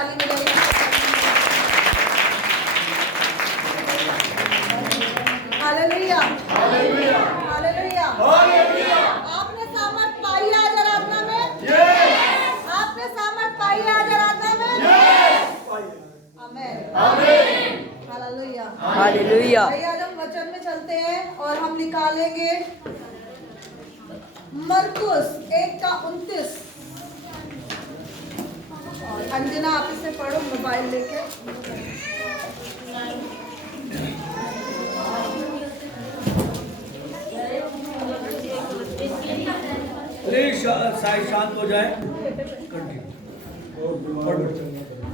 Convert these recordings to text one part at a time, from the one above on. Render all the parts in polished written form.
ताली बजाइए। Hallelujah, hallelujah, hallelujah. आपने सामर्थ पाई है आज आराधना में? आपने सामर्थ पाई है आज आराधना में? आमीन, आमीन, हालेलुया, हालेलुया। आइए आज हम वचन में चलते हैं और हम निकालेंगे मरकुस 1:29। अंजना आप इसे पढ़ो मोबाइल लेके। शांत हो जाए।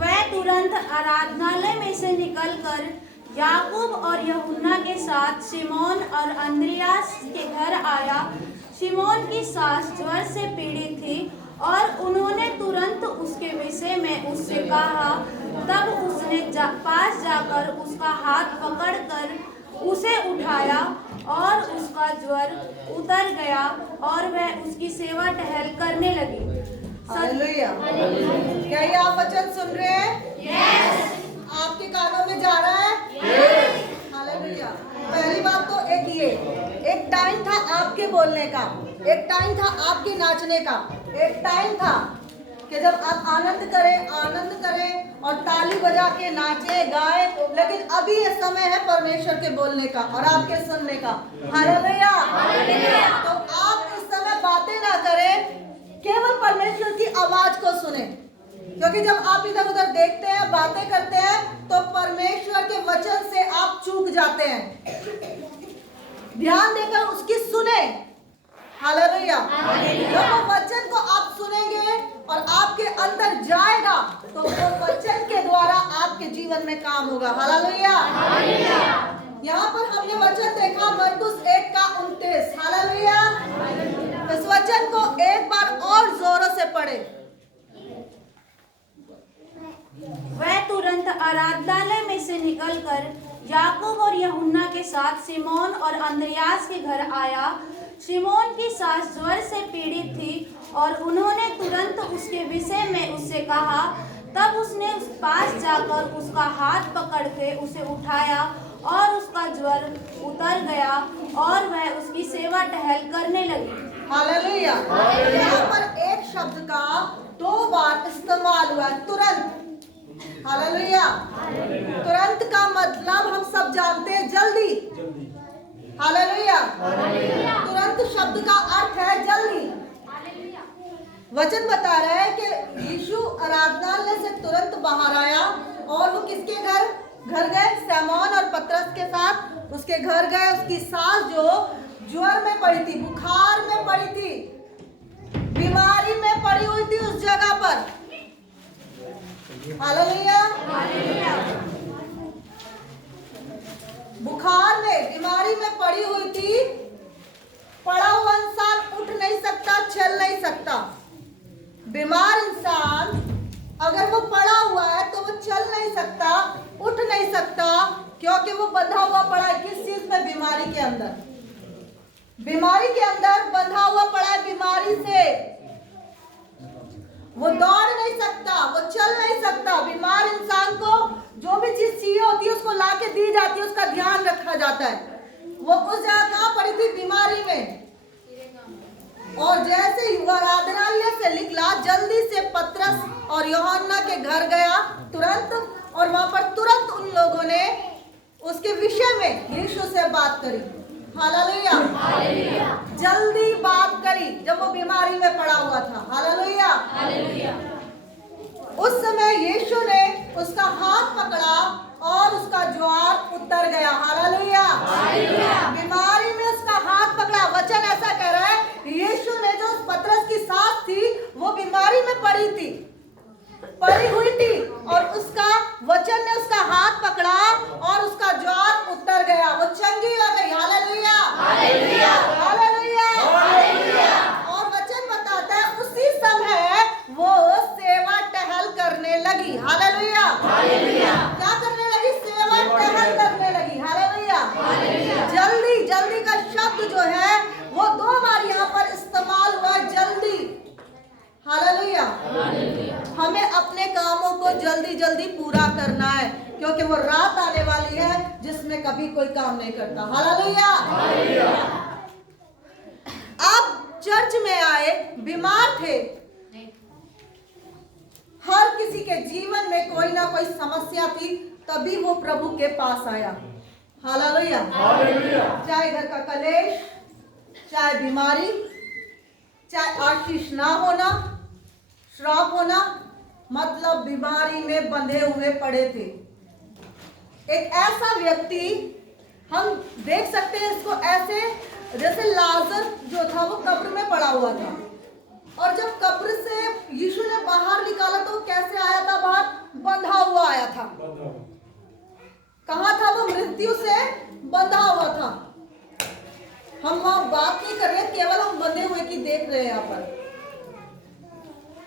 वह तुरंत आराधनालय में से निकलकर याकूब और यूहन्ना के साथ शिमोन और अंद्रियास के घर आया। शिमोन की सास ज्वर से पीड़ित थी और उन्होंने तुरंत उसके विषय में उससे कहा। तब उसने पास जाकर उसका हाथ पकड़कर उसे उठाया और उसका ज्वर उतर गया और वह उसकी सेवा टहल करने लगी। हालेलुया। क्या ये आप वचन सुन रहे हैं? यस। आपके कानों में जा रहा है? यस। हालेलुया। पहली बात तो एक टाइम था आपके बोलने का, एक टाइम था आपके नाचने का, एक टाइम था कि जब आप आनंद करें और ताली बजा के नाचे गाए। लेकिन अभी ये समय है परमेश्वर के बोलने का और आपके सुनने का। हालेलुया। तो आप इस समय बातें ना करें, केवल परमेश्वर की आवाज को सुने, क्योंकि जब आप इधर उधर देखते हैं, बातें करते हैं, तो परमेश्वर के वचन से आप चूक जाते हैं। ध्यान देकर उसकी सुने। हालेलुया। जब वो वचन को आप सुनेंगे और आपके अंदर जाएगा तो वो वचन के द्वारा आपके जीवन में काम होगा। हालेलुया। यहाँ पर हमने वचन देखा मरकुस 1:29। हालेलुया। इस वचन को एक बार और जोरों से पढ़े। वह तुरंत आराधनालय में से निकलकर याकूब और यूहन्ना के साथ शिमोन और अंद्रियास के घर आया। शिमोन की सास ज्वर से पीड़ित थी और उन्होंने तुरंत उसके विषय में उससे कहा। तब उसने उस पास जाकर उसका हाथ पकड़ के उसे उठाया और उसका ज्वर उतर गया और वह उसकी सेवा टहल करने लगी। हालेलुया। यहाँ पर एक शब्द का 2 बार इस्तेमाल हुआ, तुरंत। हालेलुया। तुरंत का मतलब हम सब जानते हैं, जल्दी। हालेलुया। तुरंत शब्द का अर्थ है जल्दी। वचन बता रहा है कि यीशु आराधनालय से तुरंत बाहर आया और वो किसके घर गए? शमौन और पतरस के साथ उसके घर गए। उसकी सास जो ज्वर में पड़ी थी, बुखार में पड़ी थी, बीमारी में पड़ी हुई थी उस जगह पर। हालेलुया। बुखार में, बीमारी में पड़ी हुई थी। पड़ा हुआ इंसान उठ नहीं सकता, चल नहीं सकता। बीमार इंसान अगर वो पड़ा हुआ है तो वो चल नहीं सकता, उठ नहीं सकता, क्योंकि वो बंधा हुआ पड़ा है। किस चीज में? बीमारी के अंदर। बीमारी के अंदर बंधा हुआ पड़ा है बीमारी से। वो दौड़ नहीं सकता, वो चल नहीं सकता। बीमार इंसान को जो भी चीज चाहिए होती है उसको लाके दी जाती है, उसका ध्यान रखा जाता है। वो उस जगह कहाँ पड़ी थी? बीमारी में। और जैसे ही वो आराधनालय से निकला, जल्दी से पतरस और यूहन्ना के घर गया तुरंत, और वहां पर तुरंत उन लोगों ने उसके विषय में यीशु से बात करी। हालेलुया। जल्दी बात करी जब वो बीमारी में पड़ा हुआ था। हालेलुया। उस समय यीशु ने उसका हाथ पकड़ा और उसका ज्वर उतर गया। हालेलुया। बीमारी में उसका हाथ पकड़ा। वचन ऐसा कह रहा है, यीशु ने जो पतरस की सास थी वो बीमारी में पड़ी हुई थी और उसका वचन ने उसका हाथ पकड़ा और उसका ज्वर उतर गया, वो चंगी हो गई। हालेलुया। हालेलुया। और वचन बताता है उसी समय वो सेवा टहल करने लगी। हालेलुया। क्या करने लगी? सेवा टहल करने लगी। हालेलुया। जल्दी का शब्द जो है वो 2 बार यहाँ पर इस्तेमाल हुआ, जल्दी। हालेलुया। हमें अपने कामों को उसको जल्दी जल्दी पूरा करना है, क्योंकि वो रात आने वाली है जिसमें कभी कोई काम नहीं करता। हालेलुया। आप चर्च में आए, बीमार थे, हर किसी के जीवन में कोई ना कोई समस्या थी, तभी वो प्रभु के पास आया। हालेलुया। चाहे घर का कलेश, चाहे बीमारी, चाहे आशीष ना होना, श्राप होना, मतलब बीमारी में बंधे हुए पड़े थे। एक ऐसा व्यक्ति हम देख सकते हैं इसको ऐसे, जैसे लाजर जो था वो कब्र में पड़ा हुआ था, और जब कब्र से यीशु ने बाहर निकाला तो कैसे आया था बाहर? बंधा हुआ आया था। कहाँ था वो? मृत्यु से बंधा हुआ था। हम वहां बात नहीं कर रहे, केवल हम बंधे हुए की देख रहे हैं। यहाँ पर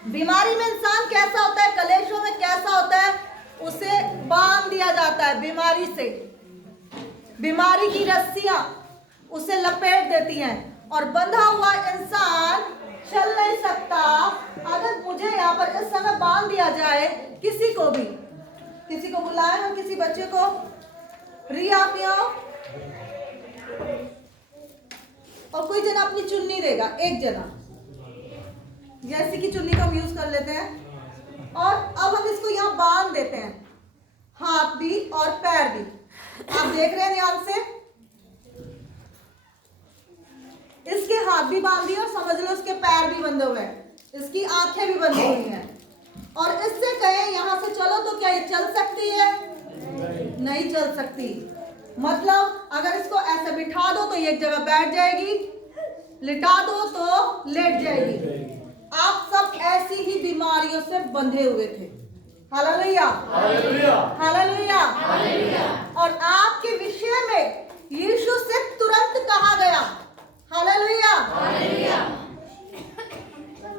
बीमारी में इंसान कैसा होता है, कलेशों में कैसा होता है, उसे बांध दिया जाता है बीमारी से। बीमारी की रस्सियां उसे लपेट देती हैं, और बंधा हुआ इंसान चल नहीं सकता। अगर मुझे यहाँ पर इस समय बांध दिया जाए, किसी को भी, किसी को बुलाए हम, किसी बच्चे को, रिया आप आओ, और कोई जना अपनी चुन्नी देगा, एक जना जैसे की चुन्नी को हम यूज कर लेते हैं, और अब हम इसको यहाँ बांध देते हैं, हाथ भी और पैर भी। आप देख रहे हैं ध्यान से, इसके हाथ भी बांध दिए और समझ लो इसके पैर भी बंधे हुए हैं, इसकी आंखें भी बंधी हुई हैं, और इससे कहें यहां से चलो तो क्या ये चल सकती है? नहीं चल सकती। मतलब अगर इसको ऐसे बिठा दो तो ये एक जगह बैठ जाएगी, लिटा दो तो लेट जाएगी। आप सब ऐसी ही बीमारियों से बंधे हुए थे। Hallelujah, hallelujah. और आपके विषय में यीशु से तुरंत कहा गया, हालेलुया,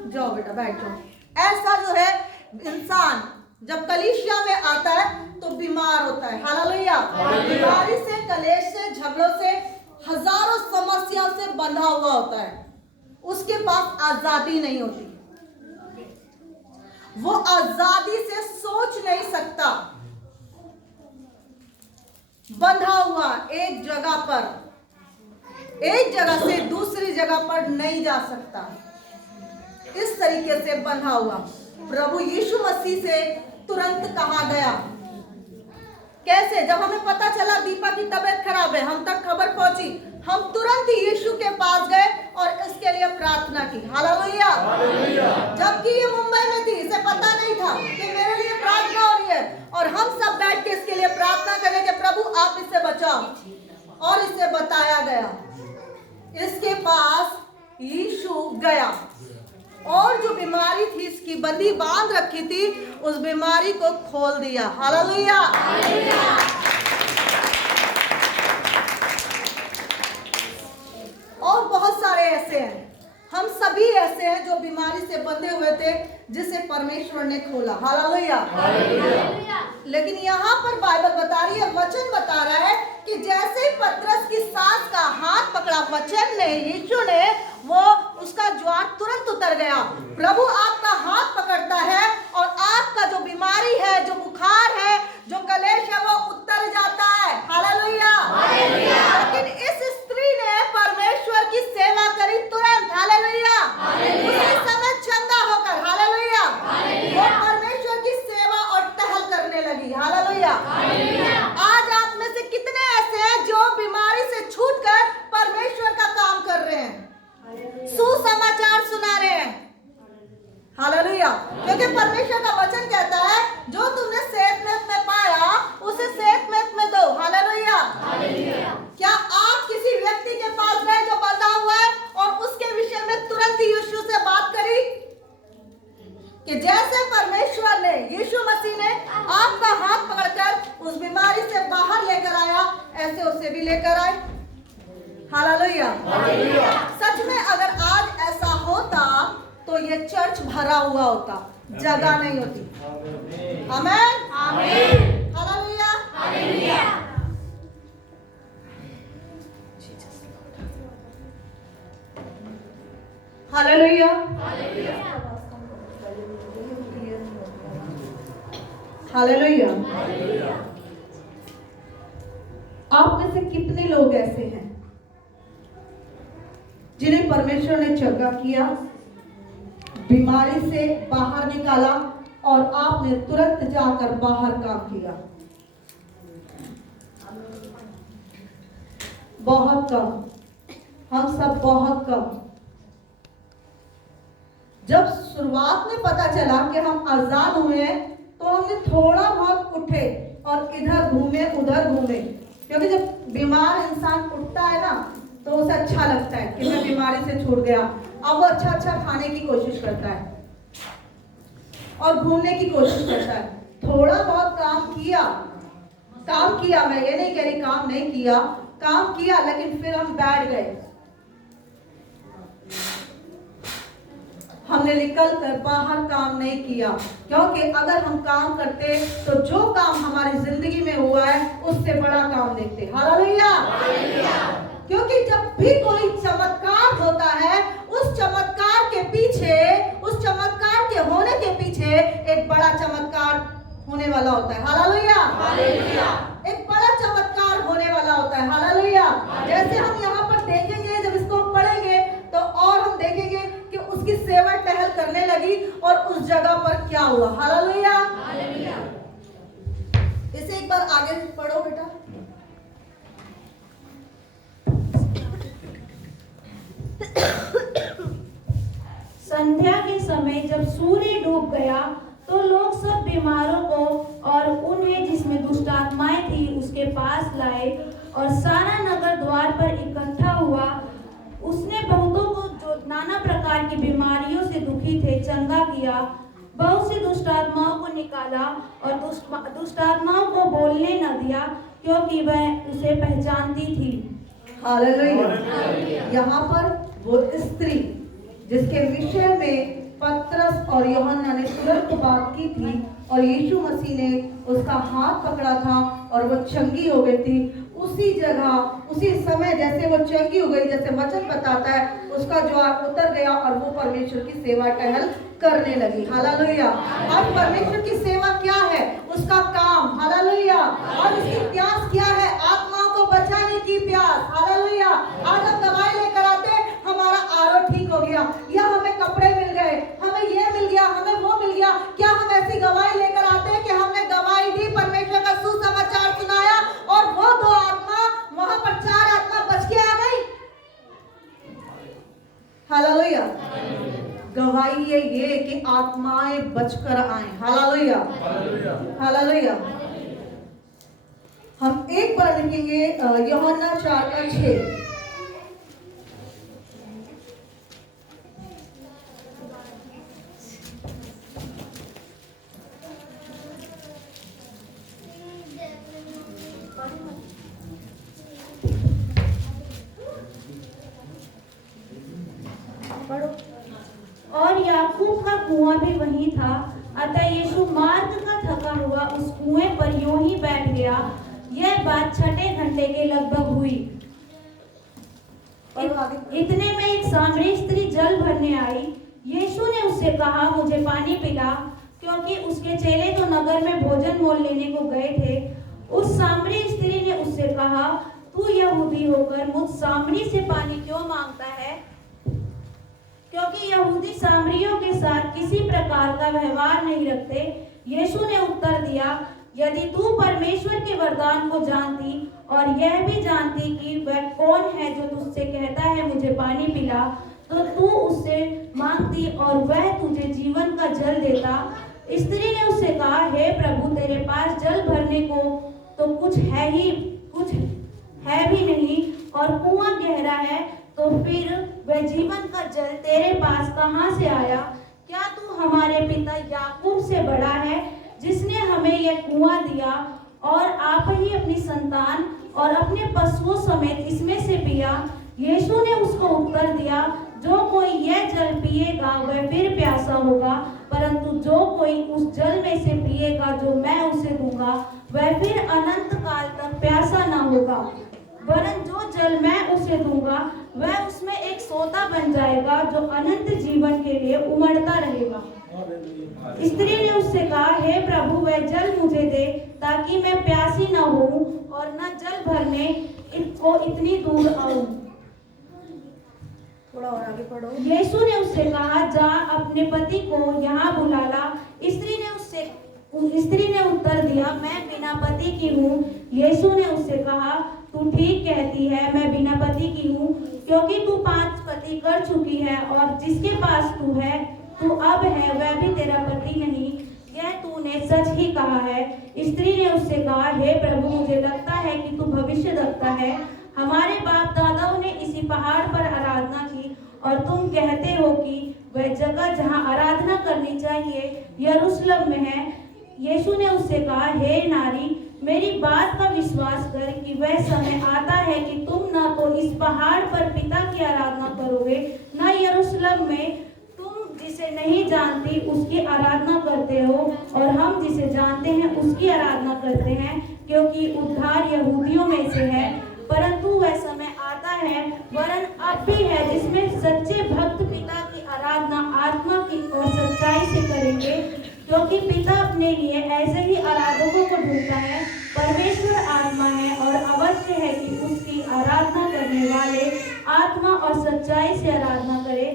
जाओ बेटा बैठ जाओ। ऐसा जो है इंसान जब कलीसिया में आता है तो बीमार होता है। हालेलुया। बीमारी से, कलेश से, झगड़ों से, हजारों समस्याओं से बंधा हुआ होता है, उसके पास आजादी नहीं होती, वो आजादी से सोच नहीं सकता, बंधा हुआ एक जगह पर, एक जगह से दूसरी जगह पर नहीं जा सकता, इस तरीके से बंधा हुआ। प्रभु यीशु मसीह से तुरंत कहा गया। कैसे? जब हमें पता चला दीपा की तबीयत खराब है, हम तक खबर पहुंची, हम तुरंत ही यीशु के पास गए और इसके लिए प्रार्थना की। हालेलुया। जबकि ये मुंबई में थी, इसे पता नहीं था कि मेरे लिए प्रार्थना हो रही है, और हम सब बैठ के इसके लिए प्रार्थना करें कि प्रभु आप इसे बचाओ, और इसे बताया गया। इसके पास यीशु गया, और जो बीमारी थी इसकी बंधी बांध रखी थी, उस बीमारी को खोल दिया। हालेलुया। और बहुत सारे ऐसे हैं, हम सभी ऐसे हैं जो बीमारी से बंधे हुए थे, जिसे परमेश्वर ने खोला। हालेलुया। लेकिन यहाँ पर बाइबल बता रही है, वचन बता रहा है कि जैसे ही पतरस की सास का हाथ पकड़ा वचन ने, यीशु ने, वो उसका ज्वार तुरंत उतर गया। प्रभु आपका हाथ पकड़ता है और आपका जो बीमारी है, जो बुखार है, जो कलेश है, वो उतर जाता है। हालेलुया। लेकिन इस स्त्री ने परमेश्वर की सेवा करी तुरंत। हालेलुया। उसी समय चंगा होकर, हालेलुया, वो परमेश्वर की सेवा और टहल करने लगी। हालेलुया। आज आप में से कितने ऐसे हैं जो बीमारी से छूटकर परमेश्वर का काम कर रहे हैं, सुसमाचार सुना रहे हैं? हालेलुया। क्योंकि परमेश्वर का वचन कहता है, जो तुमने सेहतमंद में पाया उसे सेहतमंद में दो। हालेलुया। क्या आप किसी व्यक्ति के पास गए जो बंधा हुआ है और उसके विषय में तुरंत ही यीशु से बात करी? कि जैसे परमेश्वर ने, यीशु मसीह ने आपका हाथ पकड़कर उस बीमारी से बाहर लेकर आया, ऐसे उसे भी लेकर आए। हालेलुया। सच में अगर आज ऐसा होता तो ये चर्च भरा हुआ होता, जगह नहीं होती। आमेन। हालेलुया। हालेलुया। हालेलुया। आप में से कितने लोग ऐसे हैं जिन्हें परमेश्वर ने चंगा किया, बीमारी से बाहर निकाला और आपने तुरंत जाकर बाहर काम किया? बहुत कम, हम सब बहुत कम। जब शुरुआत में पता चला कि हम आजाद हुए हैं तो हमने थोड़ा बहुत उठे और इधर घूमे उधर घूमे, क्योंकि जब बीमार इंसान उठता है ना तो उसे अच्छा लगता है कि मैं बीमारी से छूट गया। अब वो अच्छा अच्छा खाने की कोशिश करता है और घूमने की कोशिश करता है। थोड़ा बहुत काम किया, मैं ये नहीं कह रही काम नहीं किया, काम किया, लेकिन फिर हम बैठ गए। हमने निकल कर बाहर काम नहीं किया, क्योंकि अगर हम काम करते तो जो काम हमारी जिंदगी में हुआ है उससे बड़ा काम देखते। हालेलुया। क्योंकि जब भी कोई चमत्कार होता है, उस चमत्कार के पीछे, उस चमत्कार के होने के पीछे एक बड़ा चमत्कार होने वाला होता है। हालेलुया। एक बड़ा चमत्कार होने वाला होता है। हालेलुया। जैसे हम यहाँ पर देखेंगे, जब इसको पढ़ेंगे तो और हम देखेंगे कि उसकी सेवा टहल करने लगी और उस जगह पर क्या हुआ। हालेलुया। इसे एक बार आगे पढ़ो बेटा। संध्या के समय जब सूर्य डूब गया तो लोग सब बीमारों को और उन्हें जिसमें दुष्ट आत्माएं थी उसके पास लाए और सारा नगर द्वार पर इकट्ठा हुआ। उसने बहुतों को जो नाना प्रकार की बीमारियों से दुखी थे चंगा किया, बहुत सी दुष्ट आत्माओं को निकाला और दुष्ट आत्माओं को बोलने न दिया, क्योंकि वह उसे पहचानती थी। हालेलुया। यहाँ पर वो स्त्री जिसके विषय में पतरस और यूहन्ना ने तुरंत बात की थी और यीशु मसीह ने उसका हाथ पकड़ा था और वो चंगी हो गई थी, उसी जगह उसी समय जैसे वो चंगी हो गई, जैसे वचन बताता है, उसका ज्वर उतर गया और वो परमेश्वर की सेवा टहल करने लगी। हालेलुया। आज परमेश्वर की सेवा क्या है? उसका काम। हालेलुया। और उसकी प्यास क्या है? आत्माओं को बचाने की प्यास। हालेलुया। आज हम दवाई लेकर आते, हमारा आरो ठीक हो गया, या हमें कपड़े मिल गए, हमें ये मिल गया, हमें वो मिल गया। क्या हम ऐसी गवाही लेकर आते हैं कि हमने गवाही दी, परमेश्वर का सुसमाचार सुनाया और वो 2 आत्मा वहां पर 4 आत्मा बच के आ गई? हालेलुया। गवाही है ये कि आत्माएं बचकर आए। हालेलुया। हालेलुया। हम एक बार लिखेंगे यूहन्ना 4:6। और याकूब का कुआं भी वहीं था, अतः यीशु मार्ग का थका हुआ उस कुएं पर यूं ही बैठ गया। यह बात 6 घंटे के लगभग हुई। इतने में एक सामरी स्त्री जल भरने आई। यीशु ने उससे कहा, मुझे पानी पिला, क्योंकि उसके चेले तो नगर में भोजन मोल लेने को गए थे। उस सामरी स्त्री ने उससे कहा, तू यहूदी होकर मुझ सामरी से पानी क्यों मांगता है? क्योंकि यहूदी सामरियों के साथ किसी प्रकार का व्यवहार नहीं रखते। यीशु ने उत्तर दिया, यदि तू परमेश्वर के वरदान को जानती और यह भी जानती कि वह कौन है जो तुझसे कहता है मुझे पानी पिला, तो तू उससे मांगती और वह तुझे जीवन का जल देता। स्त्री ने उससे कहा, हे प्रभु, तेरे पास जल भरने को तो कुछ है भी नहीं और कुआं गहरा है, तो फिर वह जीवन का जल तेरे पास कहाँ से आया? क्या तू हमारे पिता याकूब से बड़ा है, जिसने हमें यह कुआं दिया और आप ही अपनी संतान और अपने पशुओं समेत इसमें से पिया? यीशु ने उसको उत्तर दिया, जो कोई यह जल पिएगा वह फिर प्यासा होगा, परंतु जो कोई उस जल में से पिएगा जो मैं उसे दूंगा, वह फिर अनंत काल तक प्यासा न होगा, वरन जो जल मैं उसे दूंगा वह उसमें एक सोता बन जाएगा जो अनंत जीवन के लिए उमड़ता रहेगा। स्त्री ने उससे कहा, हे प्रभु, वह जल मुझे दे ताकि मैं प्यासी न होऊं और न जल भरने को इतनी दूर आऊं। थोड़ा और आगे पढ़ो। यीशु ने उससे कहा, जा अपने पति को यहाँ बुला ला। स्त्री ने उत्तर दिया, मैं बिना पति की हूँ। यीशु ने उससे कहा, तू ठीक कहती है, मैं बिना पति की हूँ, क्योंकि तू 5 पति कर चुकी है और जिसके पास तू अब है वह भी तेरा पति नहीं। यह तूने सच ही कहा है। स्त्री ने उससे कहा, हे प्रभु, मुझे लगता है कि तू भविष्यद्वक्ता है। हमारे बाप दादाओं ने इसी पहाड़ पर आराधना की और तुम कहते हो कि वह जगह जहाँ आराधना करनी चाहिए यरूशलेम में है। यीशु ने उससे कहा, हे नारी, मेरी बात का विश्वास कर कि वह समय आता है कि तुम न तो इस पहाड़ पर पिता की आराधना करोगे, न यरूशलेम में। तुम जिसे नहीं जानती उसकी आराधना करते हो और हम जिसे जानते हैं उसकी आराधना करते हैं, क्योंकि उद्धार यहूदियों में से है। परंतु वह समय आता है, वरन अब भी है, जिसमें सच्चे भक्त पिता की आराधना आत्मा की और सच्चाई से करेंगे, क्योंकि पिता अपने लिए ऐसे ही आराधकों को ढूंढता है। परमेश्वर आत्मा है और अवश्य है कि उसकी आराधना करने वाले आत्मा और सच्चाई से आराधना करे।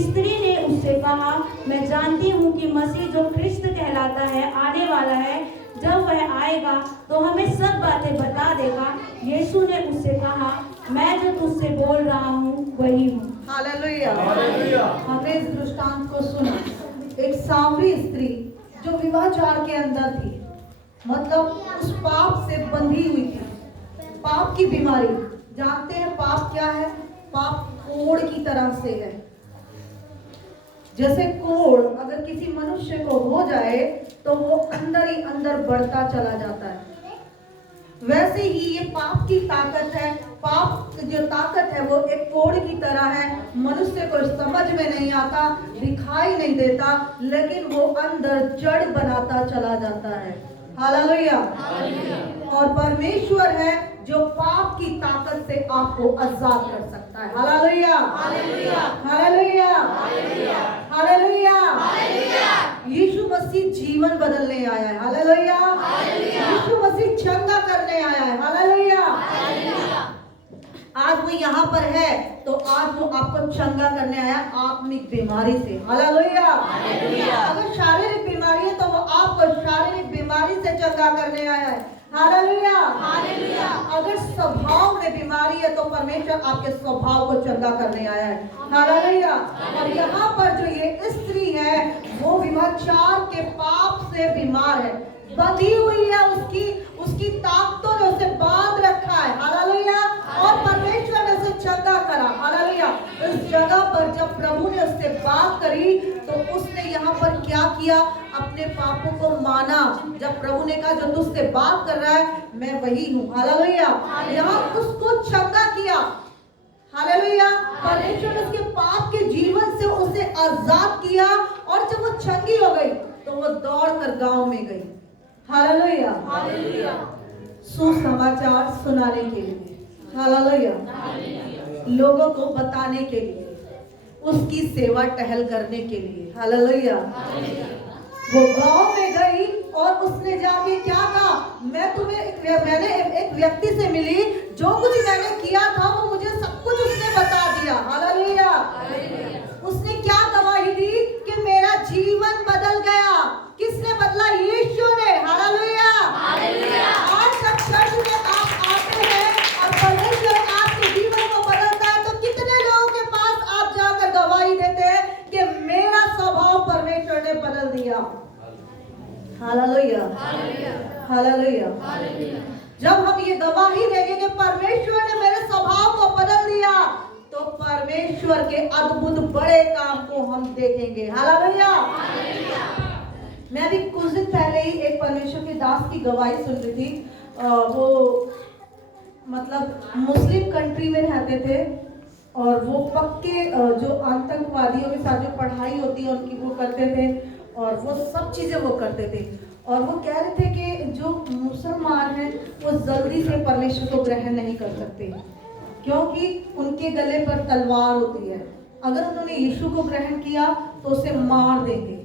स्त्री ने उससे कहा, मैं जानती हूँ कि मसीह जो ख्रिस्त कहलाता है आने वाला है। जब वह आएगा तो हमें सब बातें बता देगा। यीशु ने उससे कहा, मैं जो तुझसे बोल रहा हूँ वही हूँ। हालेलुया। हमने इस दृष्टांत को सुना। एक सामरी स्त्री जो विवाहचार के अंदर थी, मतलब उस पाप से बंधी हुई थी, पाप की बीमारी। जानते हैं पाप क्या है? पाप कोढ़ की तरह से है। जैसे कोढ़ अगर किसी मनुष्य को हो जाए तो वो अंदर ही अंदर बढ़ता चला जाता है, वैसे ही ये पाप की ताकत है। पाप जो ताकत है वो एक कोढ़ की तरह है। मनुष्य को समझ में नहीं आता, दिखाई नहीं देता, लेकिन वो अंदर जड़ बनाता चला जाता है। हालेलुया। और परमेश्वर है जो पाप की ताकत से आपको आजाद कर सकता है। Hallelujah, hallelujah, hallelujah. यीशु मसीह जीवन बदलने आया है। हालेलुया। यीशु मसीह चंगा करने आया है। हालेलुया। आज वो यहाँ पर है तो आज वो आपको चंगा करने आया आत्मिक बीमारी से। हालेलुया। अगर शारीरिक बीमारी है तो वो आपको शारीरिक बीमारी से चंगा करने आया है। हालेलुया। अगर स्वभाव में बीमारी है तो परमेश्वर आपके स्वभाव को चंगा करने आया है। हालेलुया। और यहाँ पर जो ये स्त्री है वो व्यभिचार के पाप से बीमार है, बंधी हुई है, उसकी ताकतों ने उसे बांध रखा है। हालेलुया। और परमेश्वर ने उसे चंगा करा। हालेलुया। इस जगह पर जब प्रभु ने उससे बात करी तो उसने यहाँ पर क्या किया? अपने पापों को माना। जब प्रभु ने कहा जो तुझसे बात कर रहा है मैं वही हूँ। हालेलुया। यहाँ उसको चंगा किया। हालेलुया। परमेश्वर ने उसके पाप के जीवन से उसे आजाद किया और जब वो चंगी हो गई तो वो दौड़कर गांव में गई। हालेलुया। सुसमाचार सुनाने के लिए। हालेलुया। लोगों को बताने के लिए, उसकी सेवा टहल करने के लिए। हालेलुया। वो गांव में गई और उसने जाके क्या कहा? मैंने एक व्यक्ति से मिली, जो कुछ मैंने किया था वो मुझे सब कुछ उसने बता दिया। हालेलुया। उसने क्या गवाही दी कि मेरा जीवन बदल गया। किसने बदला? यीशु ने। हालेलुया। आज तक चर्च में आप आते हैं और परमेश्वर आपके जीवन को बदलता है तो कितने लोगों के पास आप जाकर गवाही देते हैं कि मेरा स्वभाव परमेश्वर ने बदल दिया। Hallelujah, hallelujah. जब हम ये गवाही देंगे कि परमेश्वर ने मेरे स्वभाव को बदल दिया तो परमेश्वर के अद्भुत बड़े काम को हम देखेंगे। हालेलुया। मैं भी कुछ दिन पहले ही एक परमेश्वर के दास की गवाही सुन रही थी। वो मतलब मुस्लिम कंट्री में रहते थे और वो पक्के जो आतंकवादियों के साथ जो पढ़ाई होती है उनकी वो करते थे और वो सब चीजें वो करते थे। और वो कह रहे थे कि जो मुसलमान हैं वो जल्दी से परमेश्वर को ग्रहण नहीं कर सकते क्योंकि उनके गले पर तलवार होती है। अगर उन्होंने यीशु को ग्रहण किया तो उसे मार देंगे।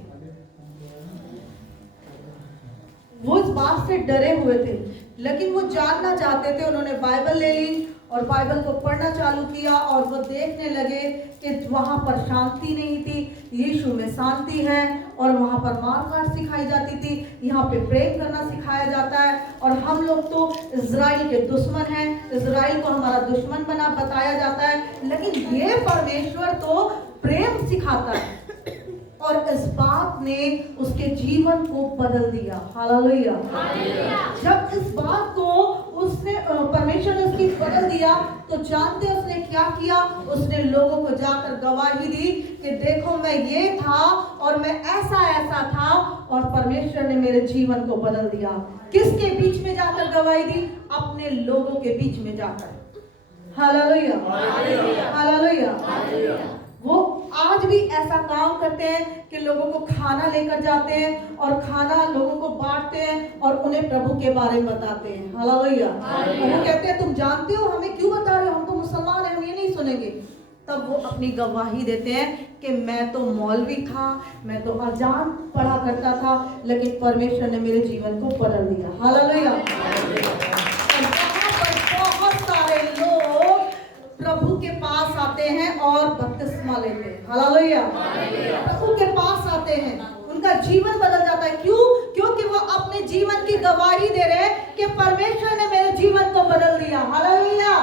बात से डरे हुए थे, लेकिन वो जानना चाहते थे। उन्होंने बाइबल ले ली और बाइबल को पढ़ना चालू किया और वो देखने लगे कि वहाँ पर शांति नहीं थी, यीशु में शांति है। और वहाँ पर मार काट सिखाई जाती थी, यहाँ पे प्रेम करना सिखाया जाता है। और हम लोग तो इजराइल के दुश्मन हैं, इजराइल को हमारा दुश्मन बना बताया जाता है, लेकिन ये परमेश्वर तो प्रेम सिखाता है। और इस बात ने उसके जीवन को बदल दिया। हालेलुया। जब इस बात को उसने परमेश्वर ने उसकी बदल दिया, तो जानते उसने क्या किया? उसने लोगों को जाकर गवाही दी कि देखो मैं ये था और मैं ऐसा ऐसा था और परमेश्वर ने मेरे जीवन को बदल दिया। किसके बीच में जाकर गवाही दी? अपने लोगों के बीच में जाकर। Hallelujah, hallelujah. वो आज भी ऐसा काम करते हैं कि लोगों को खाना लेकर जाते हैं और खाना लोगों को बांटते हैं और उन्हें प्रभु के बारे में बताते हैं। हालेलुया। वो कहते हैं तुम जानते हो हमें क्यों बता रहे हो, हम तो मुसलमान हैं, हम ये नहीं सुनेंगे। तब वो अपनी गवाही देते हैं कि मैं तो मौलवी था, मैं तो अजान पढ़ा करता था, लेकिन परमेश्वर ने मेरे जीवन को बदल दिया। हालेलुया। बहुत सारे लोग प्रभु के पास आते हैं और बपतिस्मा लेते हैं। हालेलुया। प्रभु के पास आते हैं, उनका जीवन बदल जाता है। क्यों? क्योंकि वो अपने जीवन की गवाही दे रहे हैं कि परमेश्वर ने मेरे जीवन को बदल दिया। हालेलुया।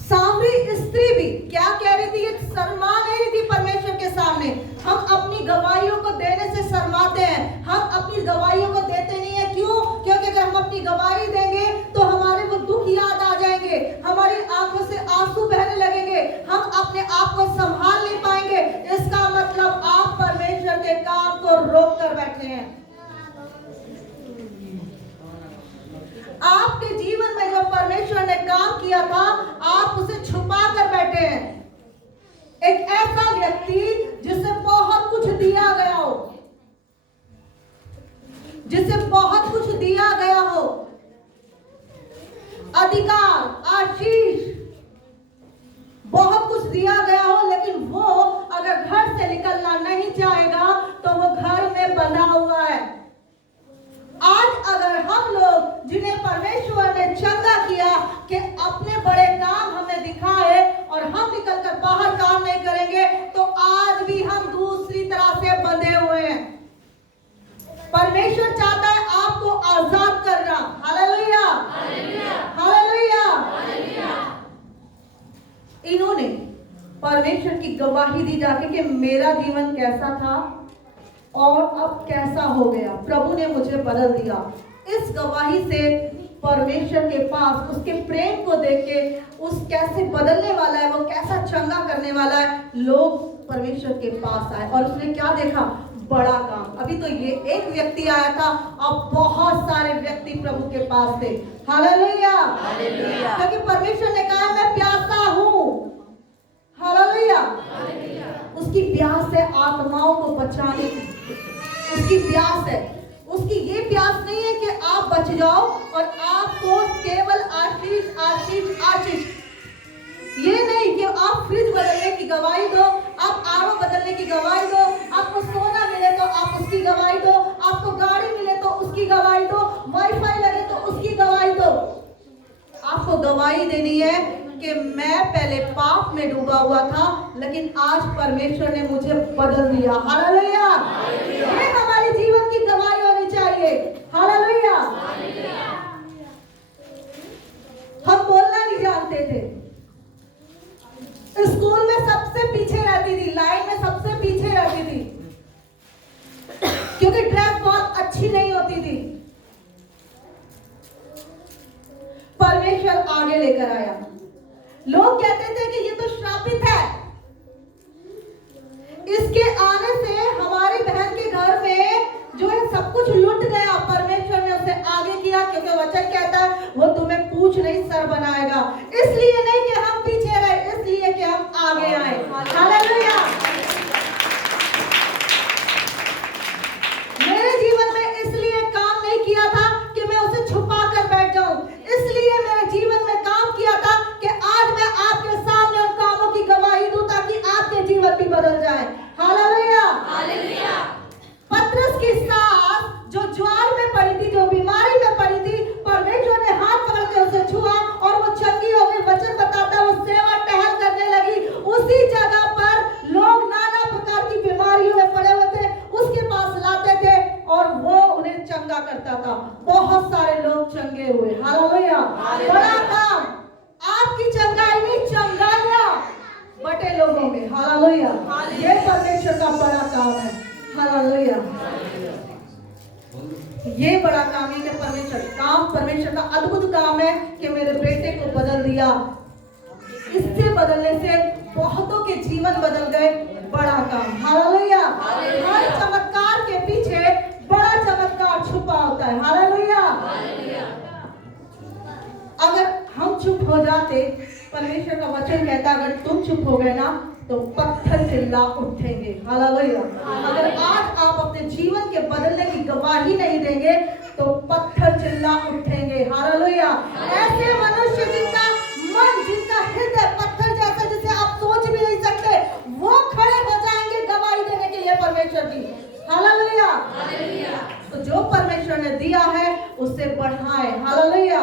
सामरी स्त्री भी क्या कह रही थी? ये शर्मा नहीं रही थी परमेश्वर के सामने। हम अपनी गवाहियों को देने से शर्माते हैं, हम अपनी गवाहियों को देते नहीं है। क्यों? क्योंकि अगर हम अपनी गवाही देंगे तो हमारे वो दुख याद आ जाएंगे, हमारी आंखों से आंसू बहने लगेंगे, हम अपने आप को संभाल नहीं पाएंगे। इसका मतलब आप परमेश्वर के काम को रोक कर बैठे हैं। आपके जीवन में जो परमेश्वर ने काम किया था, आप उसे छुपा कर बैठे हैं। एक ऐसा व्यक्ति जिसे बहुत कुछ दिया गया हो, जिसे बहुत कुछ दिया गया हो, अधिकार, आशीष, बहुत कुछ दिया गया हो, लेकिन वो अगर घर से निकलना नहीं चाहेगा तो वो घर में बंधा हुआ है। आज अगर हम लोग जिन्हें परमेश्वर ने चंगा किया कि अपने बड़े काम हमें दिखाए और हम निकलकर बाहर काम नहीं करेंगे, तो आज भी हम दूसरी तरह से बंधे हुए हैं। परमेश्वर चाहता है आपको आजाद करना। Hallelujah, hallelujah. इन्होंने परमेश्वर की गवाही दी जाके कि मेरा जीवन कैसा था और अब कैसा हो गया, प्रभु ने मुझे बदल दिया। इस गवाही से परमेश्वर के पास उसके प्रेम को देख के, उस कैसे बदलने वाला है, वो कैसा चंगा करने वाला है, लोग परमेश्वर के पास आए। और उसने क्या देखा? बड़ा काम। अभी तो ये एक व्यक्ति आया था, अब बहुत सारे व्यक्ति प्रभु के पास थे। हालेलुया, क्योंकि परमेश्वर ने कहा मैं प्यासा हूं। हालेलुया। उसकी प्यास है आत्माओं को बचाने की, उसकी प्यास है। उसकी ये प्यास नहीं है कि आप बच जाओ और आपको केवल आशीष आशीष आशीष, ये नहीं कि आप फ्रिज बदलने की गवाही दो, आप आरओ बदलने की गवाही दो, आपको सोना मिले तो आप उसकी गवाही दो, आपको गाड़ी मिले तो उसकी गवाही दो, वाईफाई लगे तो उसकी गवाही दो। आपको गवाही देनी है कि मैं पहले पाप में डूबा हुआ था, लेकिन आज परमेश्वर ने मुझे बदल दिया। हालेलुया। ये हमारे जीवन की गवाही होनी चाहिए। हालेलुया। हम बोलना नहीं जानते थे, स्कूल में सबसे पीछे रहती थी, लाइन में सबसे पीछे रहती थी, क्योंकि ड्रेस बहुत अच्छी नहीं होती थी। परमेश्वर आगे लेकर आया। लोग कहते थे कि ये तो श्रापित है, इसके आने से हमारी बहन के घर में जो है सब कुछ लुट गया। परमेश्वर ने उसे आगे किया, क्योंकि वचन कहता है वो तुम्हें पूछ नहीं सर बनाएगा। इसलिए नहीं कि हम पीछे रहे, इसलिए कि हम आगे आए। हालेलुया। मेरे जीवन में इसलिए काम नहीं किया था कि मैं उसे छुपा कर बैठ जाऊं, इसलिए मेरे जीवन में काम किया था कि आज मैं आपके सामने उन कामों की गवाही बड़ा काम आपकी चंगाई नहीं, चंगाइयां बटे लोगों में। हालेलुया, ये परमेश्वर का बड़ा काम है। हालेलुया, ये बड़ा काम है कि परमेश्वर का अद्भुत काम है कि मेरे बेटे को बदल दिया। इससे बदलने से बहुतों के जीवन बदल गए। बड़ा काम। हालेलुया, हर चमत्कार के पीछे बड़ा चमत्कार छुपा होता है। हालेलुया, अगर हम चुप हो जाते, परमेश्वर का वचन कहता है अगर तुम चुप हो गए ना तो पत्थर चिल्ला उठेंगे। हालेलुया, अगर आज आप अपने जीवन के बदलने की गवाही नहीं देंगे तो पत्थर चिल्ला उठेंगे। हालेलुया, ऐसे मनुष्य जिनका मन, जिनका हृदय पत्थर जैसा, जिसे आप सोच भी नहीं सकते, वो खड़े हो जाएंगे गवाही देने के लिए परमेश्वर की। हालेलुया, तो जो परमेश्वर ने दिया है उससे बढ़ाएं। हालेलुया,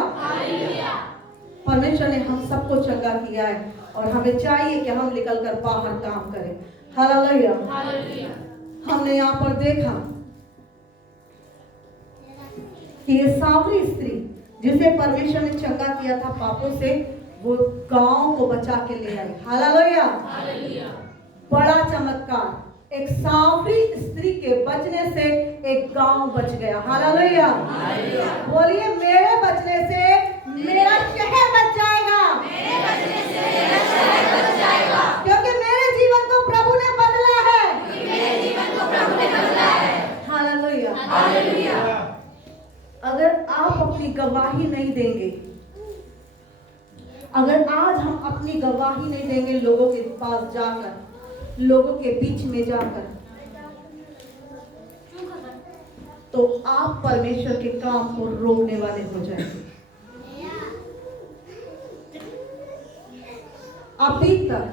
परमेश्वर ने हम सबको चंगा किया है और हमें चाहिए कि हम निकलकर बाहर काम करें। हालेलुया, हमने यहाँ पर देखा कि ये सांवरी स्त्री जिसे परमेश्वर ने चंगा किया था पापों से, वो गांव को बचा के ले आई। हालेलुया, बड़ा चमत्कार। एक सांवरी स्त्री के बचने से एक गांव बच गया। हालेलुया, बोलिए मेरे बचने से मेरा शहर बच जाएगा, क्योंकि मेरे जीवन को प्रभु ने बदला है। हालेलुया, अगर आप अपनी गवाही नहीं देंगे, अगर आज हम अपनी गवाही नहीं देंगे लोगों के पास जाकर, लोगों के बीच में जाकर, तो आप परमेश्वर के काम को रोकने वाले हो जाएंगे। अभी तक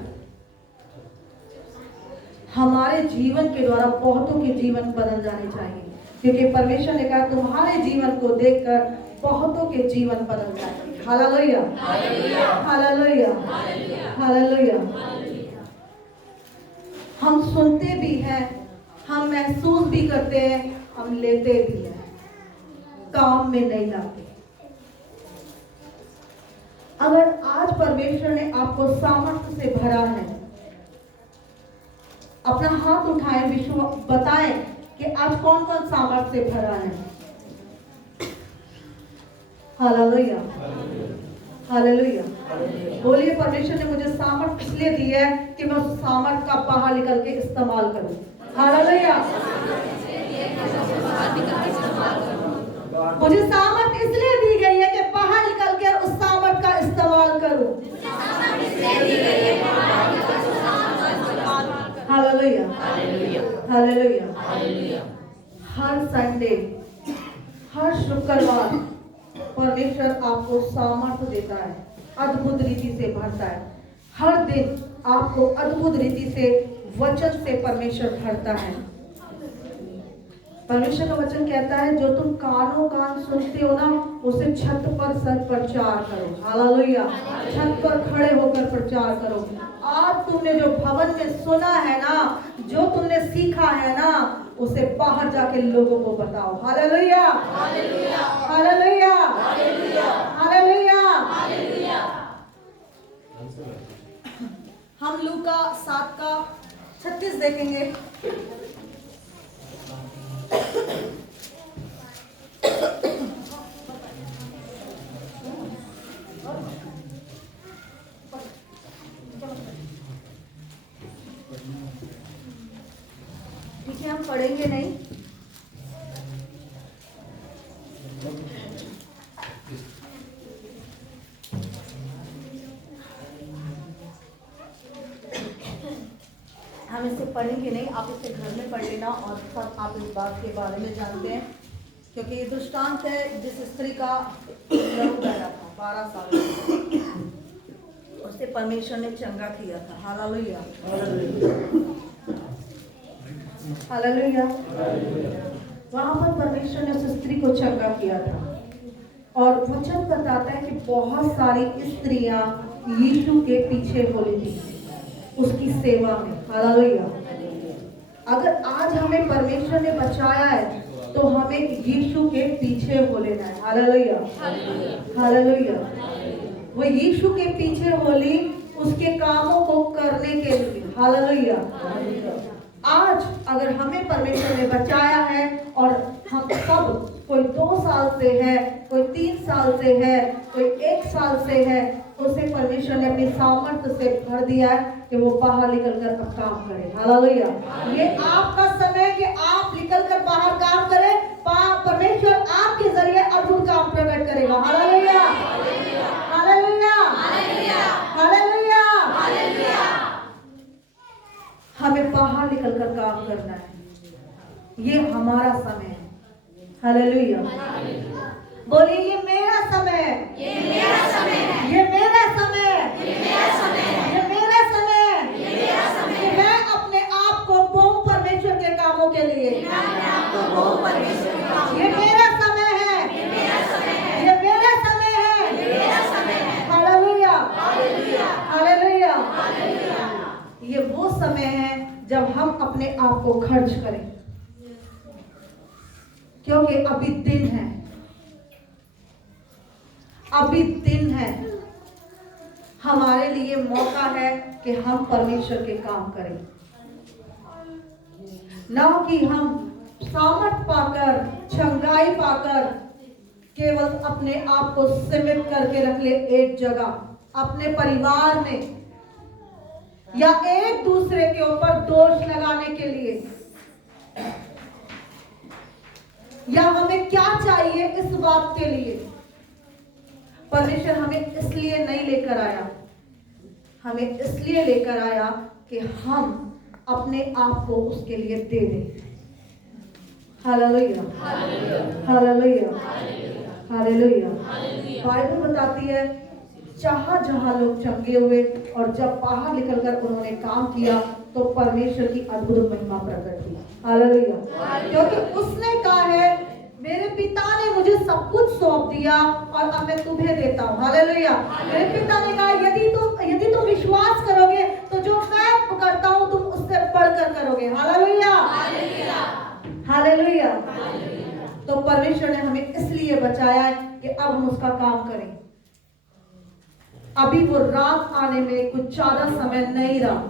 हमारे जीवन के द्वारा बहुतों के जीवन बदल जाने चाहिए, क्योंकि परमेश्वर ने कहा तुम्हारे जीवन को देखकर बहुतों के जीवन बदल जाएंगे। Hallelujah, hallelujah, hallelujah. हम सुनते भी हैं, हम महसूस भी करते हैं, हम लेते भी हैं, काम में नहीं लाते। अगर आज परमेश्वर ने आपको सामर्थ्य से भरा है, अपना हाथ उठाएं, विश्वास बताएं कि आज कौन कौन सामर्थ्य से भरा है। हालेलुया, हालेलुया, बोलिए परमेश्वर ने मुझे सामर्थ्य इसलिए दी है कि मैं उस सामर्थ्य का बाहर निकल के इस्तेमाल करूं। हालेलुया, मुझे सामर्थ्य इसलिए दी गई है कि बाहर निकल कर उस सामर्थ्य का इस्तेमाल करूं। Hallelujah, hallelujah. हर संडे, हर शुक्रवार परमेश्वर आपको सामर्थ्य देता है, अद्भुत रीति से भरता है। हर दिन आपको अद्भुत रीति से वचन से परमेश्वर भरता है। परमेश्वर का वचन कहता है जो तुम कानों कान सुनते हो ना, उसे छत पर सर प्रचार करो। हालेलुया, छत पर खड़े होकर प्रचार करो। आज तुमने जो भवन में सुना है ना, जो तुमने सीखा है ना, उसे बाहर जाके लोगों को बताओ। Hallelujah, hallelujah, hallelujah, hallelujah. हम लूका 7:36 देखेंगे। ठीक है, हम पढ़ेंगे नहीं। हम इसे पढ़ेंगे नहीं, आप इसे घर में पढ़ लेना और सब आप इस बात के बारे में जानते हैं, क्योंकि ये दृष्टांत है जिस स्त्री का लहू बह रहा था 12 साल, उससे परमेश्वर ने चंगा किया था। Hallelujah, hallelujah. वहां पर परमेश्वर ने उस स्त्री को चंगा किया था और वचन बताता है कि बहुत सारी स्त्रियां यीशु के पीछे हो रही थी उसकी सेवा में। हालेलुया। अगर आज हमें परमेश्वर ने बचाया है तो हमें यीशु के पीछे हो लेना है। Hallelujah, hallelujah. वो यीशु के पीछे हो ली उसके कामों को करने के लिए। हालेलुया। आज अगर हमें परमेश्वर ने बचाया है और हम सब, कोई 2 साल से है, कोई 3 साल से है, कोई 1 साल से है, उसे परमेश्वर ने अपनी सामर्थ्य से भर दिया है कि वो बाहर निकलकर अब काम करे। हालेलुया। ये आपका समय कि आप निकलकर बाहर काम करें। परमेश्वर आपके जरिए अद्भुत काम प्रकट करेगा। Hallelujah, hallelujah, hallelujah, hallelujah. हमें बाहर निकलकर काम करना है। ये हमारा समय है। हालेलुया। बोलिए ये मेरा समय है, ये मेरा समय है, ये मेरा समय है, ये मेरा समय है, ये मेरा समय है, ये मेरा समय है। मैं अपने आप को बोऊं परमेश्वर के कामों के लिए। ये मेरा समय है, ये मेरा समय है, ये मेरा समय है, ये मेरा समय है। Hallelujah, hallelujah, hallelujah, hallelujah. ये वो समय है जब हम अपने आप को खर्च करें, क्योंकि अभी दिन है, अभी दिन है। हमारे लिए मौका है कि हम परमेश्वर के काम करें, ना कि हम सामर्थ पाकर, छंगाई पाकर केवल अपने आप को सीमित करके रख ले एक जगह, अपने परिवार में, या एक दूसरे के ऊपर दोष लगाने के लिए, या हमें क्या चाहिए इस बात के लिए। परमेश्वर हमें इसलिए नहीं लेकर आया, हमें इसलिए लेकर आया कि हम अपने आप को उसके लिए दे दें। Hallelujah, hallelujah, hallelujah. बाइबल बताती है जहां लोग चंगे हुए और जब बाहर निकलकर उन्होंने काम किया तो परमेश्वर की अद्भुत महिमा प्रकट हुई। हालेलुया। क्योंकि उसने कहा है मेरे पिता ने मुझे सब कुछ सौंप दिया और अब मैं तुम्हें देता हूँ। हालेलुया। मेरे पिता ने कहा यदि तुम विश्वास करोगे तो जो मैं करता हूँ तुम उससे बढ़कर करोगे। Hallelujah, hallelujah. तो परमेश्वर ने हमें इसलिए बचाया है कि अब हम उसका काम करें। अभी वो रात आने में कुछ ज्यादा समय नहीं रहा।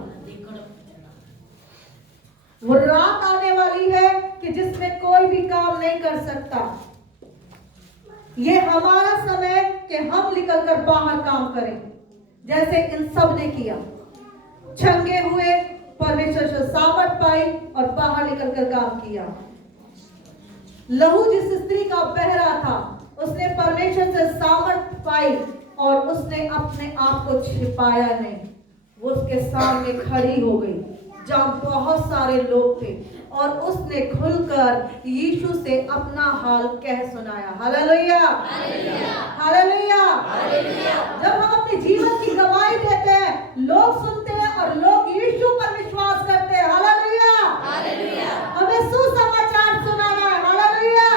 वो रात आने वाली है कि जिसमें कोई भी काम नहीं कर सकता। ये हमारा समय कि हम निकलकर बाहर काम करें, जैसे इन सब ने किया। छंगे हुए, परमेश्वर से सामर्थ पाई और बाहर निकलकर काम किया। लहू जिस स्त्री का बह रहा था, उसने परमेश्वर से सामर्थ पाई और उसने अपने आप को छिपाया नहीं। वो उसके सामने खड़ी हो गई जहां बहुत सारे लोग थे और उसने खुलकर यीशु से अपना हाल कह सुनाया। Hallelujah, hallelujah. जब हम अपने जीवन की गवाही देते हैं, लोग सुनते हैं और लोग यीशु पर विश्वास करते हैं। हालेलुया, हमें सुसमाचार सुनाना है। हालेलुया।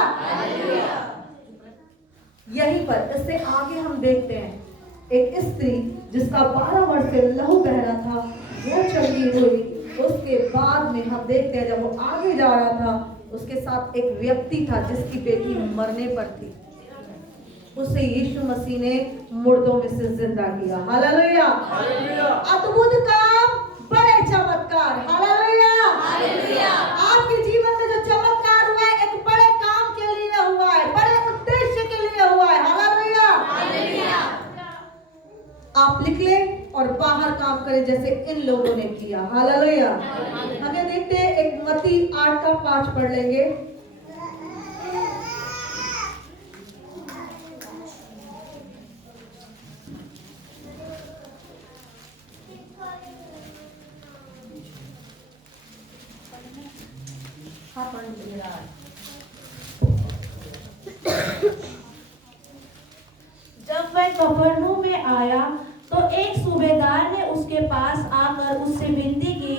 यहीं पर इससे आगे हम देखते हैं एक स्त्री जिसका 12 वर्ष से लहू बह रहा था, वो चंगी हुई। उसके बाद में हम देखते हैं जब वो आगे जा रहा था, उसके साथ एक व्यक्ति था जिसकी बेटी मरने पर थी। उसे यीशु मसीह ने मुर्दों में से जिंदा किया। हालेलुया, अद्भुत काम, बड़े चमत्कार। हालेलुया। आपके जीवन में जो चमत्कार हुआ है एक बड़े काम के लिए हुआ है, बड़े उद्देश्य के लिए हुआ है। हालेलुया। आप लिख लें और बाहर काम करें जैसे इन लोगों ने किया। हालेलुया। हमें देखते हैं एक मत्ती 8:5 पढ़ लेंगे। जब वह कफरनहूम में आया तो एक सूबेदार ने उसके पास आकर उससे विनती की,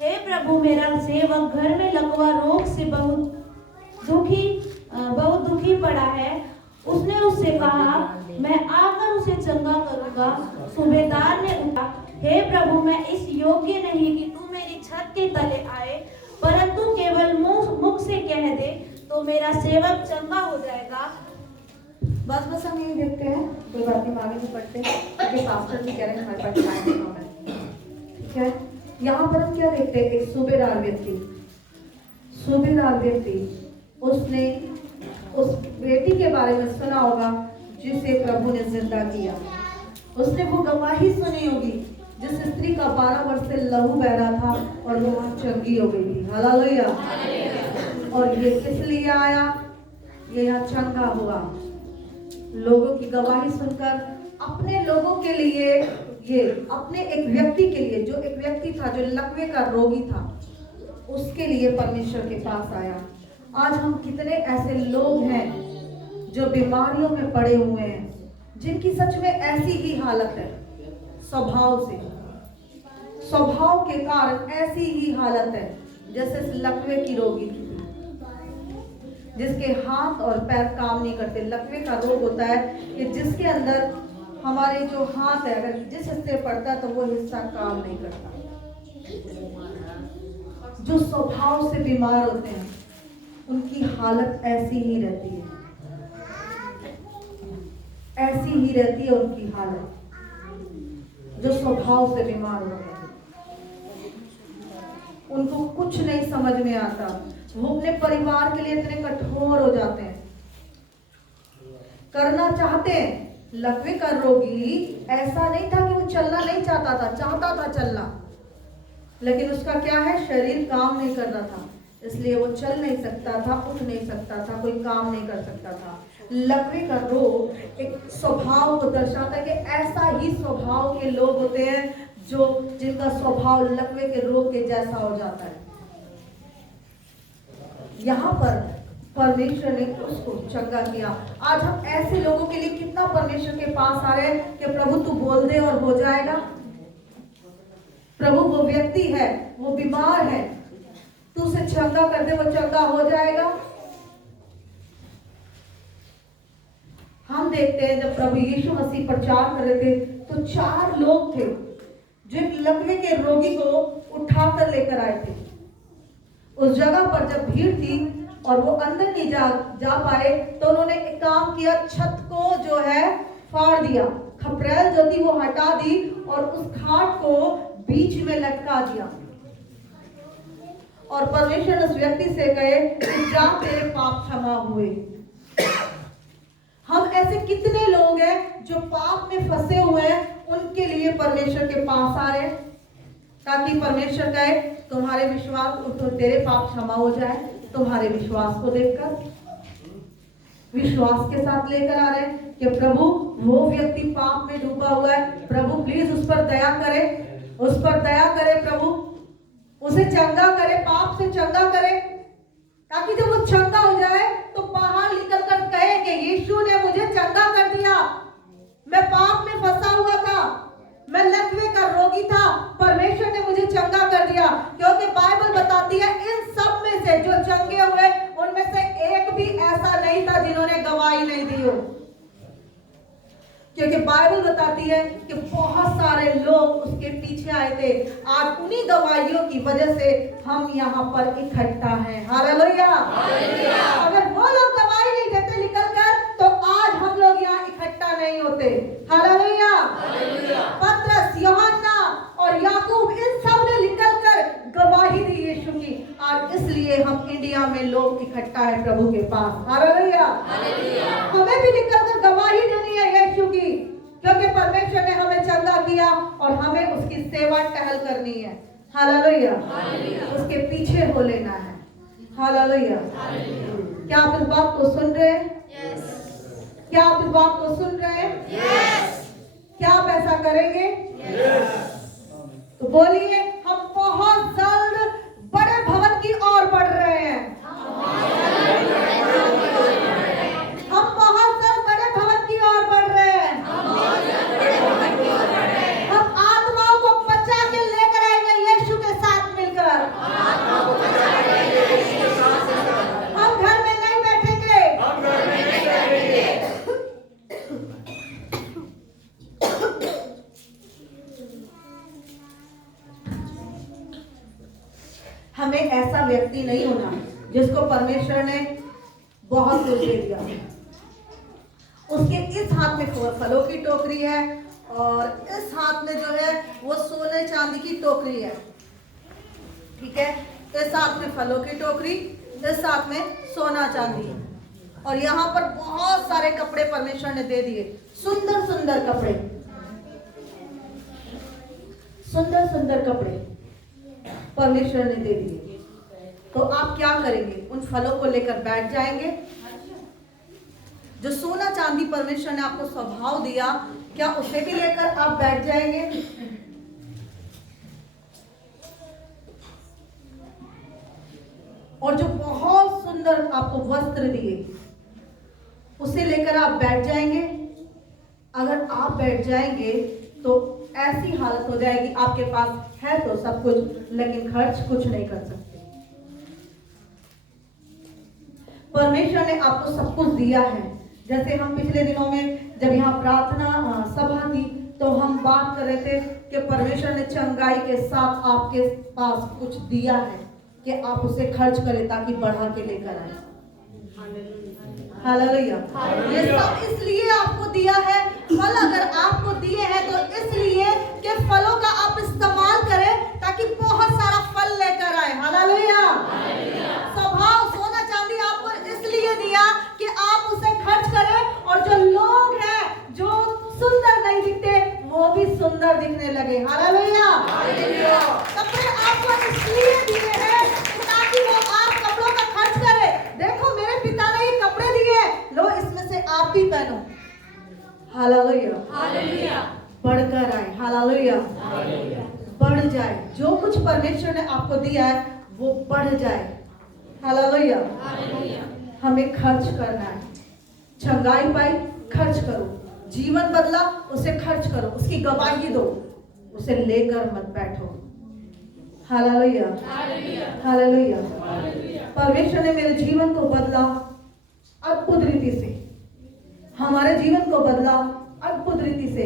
हे प्रभु, मेरा सेवक घर में लकवा रोग से बहुत दुखी पड़ा है। उसने उससे कहा, मैं आकर उसे चंगा करूंगा। सूबेदार ने कहा, हे प्रभु, मैं इस योग्य नहीं कि तू मेरी छत के तले आए, परंतु केवल मुख से कह दे तो मेरा सेवक चंगा हो जाएगा। बस हम यही देखते हैं, कोई बात नहीं, आगे नहीं पढ़ते क्योंकि पास्टर भी कह रहे हैं हमारे पास टाइम नहीं होगा। ठीक है, यहाँ पर हम क्या देखते हैं? एक सूबेदार व्यक्ति, उसने उस बेटी के बारे में सुना होगा जिसे प्रभु ने जिंदा किया। उसने वो गवाही सुनी होगी जिस स्त्री का 12 वर्ष से लहू बह रहा था और वो चंगी हो गई थी। हालेलुया। और ये किस लिए आया? ये यहाँ चंगा हुआ। लोगों की गवाही सुनकर अपने लोगों के लिए, ये अपने एक व्यक्ति के लिए, जो एक व्यक्ति था जो लकवे का रोगी था, उसके लिए परमेश्वर के पास आया। आज हम कितने ऐसे लोग हैं जो बीमारियों में पड़े हुए हैं, जिनकी सच में ऐसी ही हालत है, स्वभाव के कारण ऐसी ही हालत है जैसे लकवे की रोगी थी, जिसके हाथ और पैर काम नहीं करते। लकवे का रोग होता है कि जिसके अंदर हमारे जो हाथ है, अगर जिस हिस्से पड़ता है तो वो हिस्सा काम नहीं करता। जो स्वभाव से बीमार होते हैं उनकी हालत ऐसी ही रहती है, उनकी हालत, जो स्वभाव से बीमार होते हैं। उनको कुछ नहीं समझ में आता, वो अपने परिवार के लिए इतने कठोर हो जाते हैं, करना चाहते हैं। लकवे का रोगी ऐसा नहीं था कि वो चलना नहीं चाहता था चलना, लेकिन उसका क्या है, शरीर काम नहीं कर रहा था, इसलिए वो चल नहीं सकता था, उठ नहीं सकता था, कोई काम नहीं कर सकता था। लकवे का रोग एक स्वभाव को दर्शाता है कि ऐसा ही स्वभाव के लोग होते हैं जिनका स्वभाव लकवे के रोग के जैसा हो जाता है। यहाँ पर परमेश्वर ने उसको चंगा किया। आज हम ऐसे लोगों के लिए कितना परमेश्वर के पास आ रहे हैं कि प्रभु तू बोल दे और हो जाएगा। प्रभु वो व्यक्ति है, वो बीमार है, तू उसे चंगा कर दे, वो चंगा हो जाएगा। हम देखते हैं जब प्रभु यीशु मसीह प्रचार कर रहे थे तो 4 लोग थे जो एक लकवे के रोगी को उठाकर लेकर आए थे। उस जगह पर जब भीड़ थी और वो अंदर नहीं जा पाए तो उन्होंने एक काम किया, छत को जो है फाड़ दिया, खपरेल जो थी वो हटा दी और उस खाट को बीच में लटका दिया और परमेश्वर उस व्यक्ति से कहे कि जा तेरे पाप क्षमा हुए। हम ऐसे कितने लोग हैं जो पाप में फंसे हुए हैं, उनके लिए परमेश्वर के पास आ रहे हैं ताकि परमेश्वर कहे तुम्हारे विश्वास, तो तेरे पाप क्षमा हो जाए। तुम्हारे विश्वास को देखकर विश्वास के साथ लेकर आ रहे हैं कि प्रभु वो व्यक्ति पाप में डूबा हुआ है, प्रभु प्लीज उस पर दया करे, प्रभु उसे चंगा करे, पाप से चंगा करे, ताकि जब वो चंगा हो जाए तो बाहर निकल कर कहे कि यीशु ने मुझे चंगा कर दिया। मैं पाप में फंसा हुआ था, मैं लकवे का रोगी था, परमेश्वर ने मुझे चंगा कर दिया। क्योंकि बाइबल बताती है इन सब में से जो चंगे हुए उनमें से एक भी ऐसा नहीं था जिन्होंने गवाही नहीं दी हो। क्योंकि बाइबल बताती है कि बहुत सारे लोग उसके पीछे आए थे। आज उन्हीं गवाहियों की वजह से हम यहाँ पर इकट्ठा हैं। हालेलुया। अगर वो लोग गवाही नहीं देते निकलकर तो आज हम लोग यहाँ इकट्ठा नहीं होते। हालेलुया। पतरस, यूहन्ना और याकूब इन सब ने निकलकर गवाही दी यीशु की। आज इसलिए हम इंडिया में लोग इकट्ठा है प्रभु के पास। हालेलुया। हमें भी निकलकर गवाही देनी है यीशु की, क्योंकि परमेश्वर ने हमें चंगा किया और हमें उसकी सेवा टहल करनी है। हालेलुया। उसके पीछे हो लेना है। हालेलुया। क्या आप इस बात को सुन रहे हैं? क्या आप इस बात को सुन रहे हैं? क्या आप ऐसा करेंगे? तो बोलिए, हम बहुत जल्द बड़े भवन की ओर बढ़ रहे हैं। हम बहुत जल्द बड़े भवन की ओर बढ़ रहे हैं। हम आत्माओं को बचा के लेकर आएंगे यीशु के साथ मिलकर। हम घर में नहीं बैठेंगे। हमें ऐसा व्यक्ति नहीं होना जिसको परमेश्वर ने बहुत कुछ दे दिया। उसके इस हाथ में फलों की टोकरी है और इस हाथ में जो है वो सोने चांदी की टोकरी है। ठीक है, इस हाथ में फलों की टोकरी, इस हाथ में सोना चांदी, और यहाँ पर बहुत सारे कपड़े परमेश्वर ने दे दिए। सुंदर सुंदर कपड़े, सुंदर सुंदर कपड़े परमेश्वर ने दे दिए। तो आप क्या करेंगे? उन फलों को लेकर बैठ जाएंगे? जो सोना चांदी परमेश्वर ने आपको स्वभाव दिया, क्या उसे भी लेकर आप बैठ जाएंगे? और जो बहुत सुंदर आपको वस्त्र दिए, उसे लेकर आप बैठ जाएंगे? अगर आप बैठ जाएंगे तो ऐसी हालत हो जाएगी, आपके पास है तो सब कुछ, लेकिन खर्च कुछ नहीं कर सकते। परमेश्वर ने आपको सब कुछ दिया है। जैसे हम पिछले दिनों में जब यहाँ प्रार्थना सभा थी तो हम बात कर रहे थे कि परमेश्वर ने चंगाई के साथ आपके पास कुछ दिया है कि आप उसे खर्च करें ताकि बढ़ा के लेकर आए। हालेलुया। ये सब इसलिए आपको दिया है। फल अगर आपको दिए हैं तो इसलिए कि फलों का आप इस्तेमाल करें ताकि बहुत सारा फल लेकर आए। हालेलुया। स्वभाव सोना चांदी आपको इसलिए दिया कि आप उसे खर्च करें और जो लोग हैं जो सुंदर नहीं दिखते वो भी सुंदर दिखने लगे। हालेलुया। कपड़े आपको इसलिए दिए हैं ताकि वो आप कपड़ों का खर्च करें। देखो मेरे पिता ने ये कपड़े दिए, लो इसमें से आप भी पहनो। हालेलुया। बढ़कर आए। हालेलुया। बढ़ जाए। जो कुछ परमेश्वर ने आपको दिया है वो बढ़ जाए। हालेलुया। हमें खर्च करना है। चंगाई पाई, खर्च करो। जीवन बदला, उसे खर्च करो, उसकी गवाही दो, उसे लेकर मत बैठो। हालेलुया। हालेलुया। परमेश्वर ने मेरे जीवन को बदला अद्भुत रीति से, हमारे जीवन को बदला अद्भुत रीति से,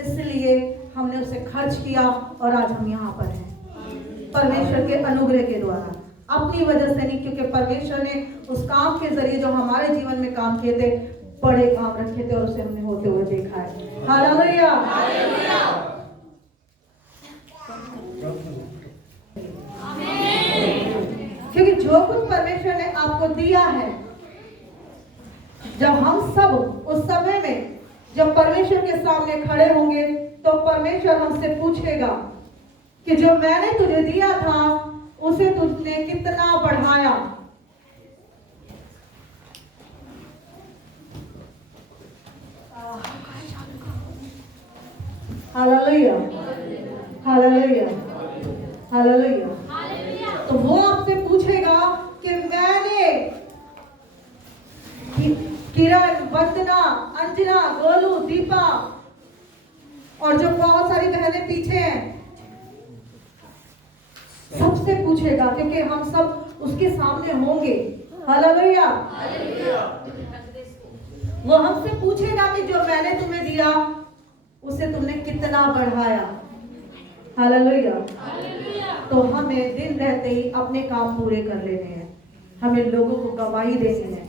इसलिए हमने उसे खर्च किया और आज हम यहाँ पर हैं परमेश्वर के अनुग्रह के द्वारा। अपनी वजह से नहीं, क्योंकि परमेश्वर ने उस काम के जरिए जो हमारे जीवन में काम किए थे, बड़े काम रखे थे और उसे हमने होते हुए देखा है। हालेलुया। क्योंकि जो कुछ परमेश्वर ने आपको दिया है, जब हम सब उस समय में जब परमेश्वर के सामने खड़े होंगे तो परमेश्वर हमसे पूछेगा कि जो मैंने तुझे दिया था उसे तुझने कितना बढ़ाया। हालेलुया। हालेलुया। हालेलुया। तो वो आपसे पूछेगा कि मैंने किरण, वंदना, अंजना, गोलू, दीपा और जो बहुत सारी बहनें पीछे हैं, सबसे पूछेगा, क्योंकि हम सब उसके सामने होंगे। हालेलुया। वो हमसे पूछेगा कि जो मैंने तुम्हें दिया उसे तुमने कितना बढ़ाया। हालेलुया। तो हमें दिन रहते ही अपने काम पूरे कर लेने हैं, हमें लोगों को गवाही देनी है।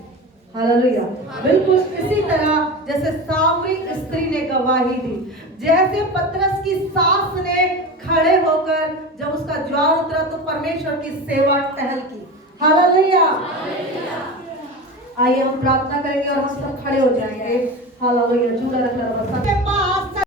हालेलुया। बिल्कुल इसी तरह जैसे सामरी स्त्री ने गवाही दी, जैसे पतरस की सास ने खड़े होकर जब उसका ज्वार उतरा तो परमेश्वर की सेवा टहल की। हालेलुया। आइए हम प्रार्थना करेंगे और हम सब खड़े हो जाएंगे। हालेलुया। जुड़ा रखना।